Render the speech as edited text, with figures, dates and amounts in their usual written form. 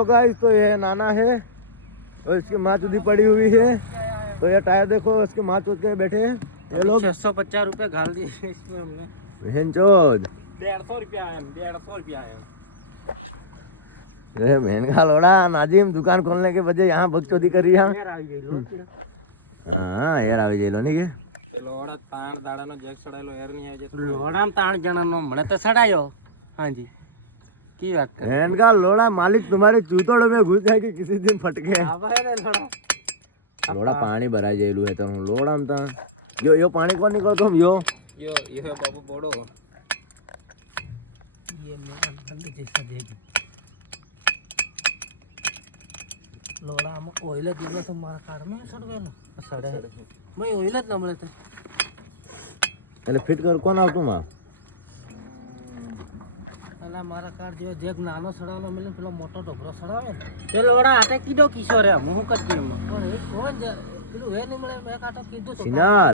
तो गाइस तो ये नाना है और इसकी माँ चुदी पड़ी हुई है। तो ये टायर देखो इसके माँ चुद के बैठे हैं ये लोग। 650 रुपए घाल दिए इसमें हमने। बहन चोद 150 रुपया आया, 150 रुपया आया। ये बहन का लोड़ा नाजिम दुकान खोलने के बजाय यहाँ बकचोदी करी यहाँ। हाँ यार આવી જઈલો નહીં કે લોડા તાણ દાડાનો જેક સડાયેલો એર નહીં આવે છે લોડામ તાણ જણાનો મને તો સડાયો હાજી की बात कर बहन का लोड़ा मालिक तुम्हारे चूतोड़ में घुस जाएगी किसी दिन फटके। लोड़ा पानी भराई जाएलू है तो लोड़ा हम ता यो पानी कौन निकलतो हम यो है बाबू बोड़ो ये मेरा बंद जैसा देगी लोड़ा हम ऑयल दिला तो मारा कार में सड़वेलो सड़े मैं ऑयल જ ન મળે તો એટલે ફિટ કર કોણ આવતું માં અલા મારા કાર જેવો જેક નાનો સડાવનો મળે પેલો મોટો ઢોકરો સડાવે ને તે લોડા હાથે કીધો કિશોર હું કદ કેમ પણ એ કોણ પેલું એ નહીં મળે મેં કાતો કીધું તો સિનાર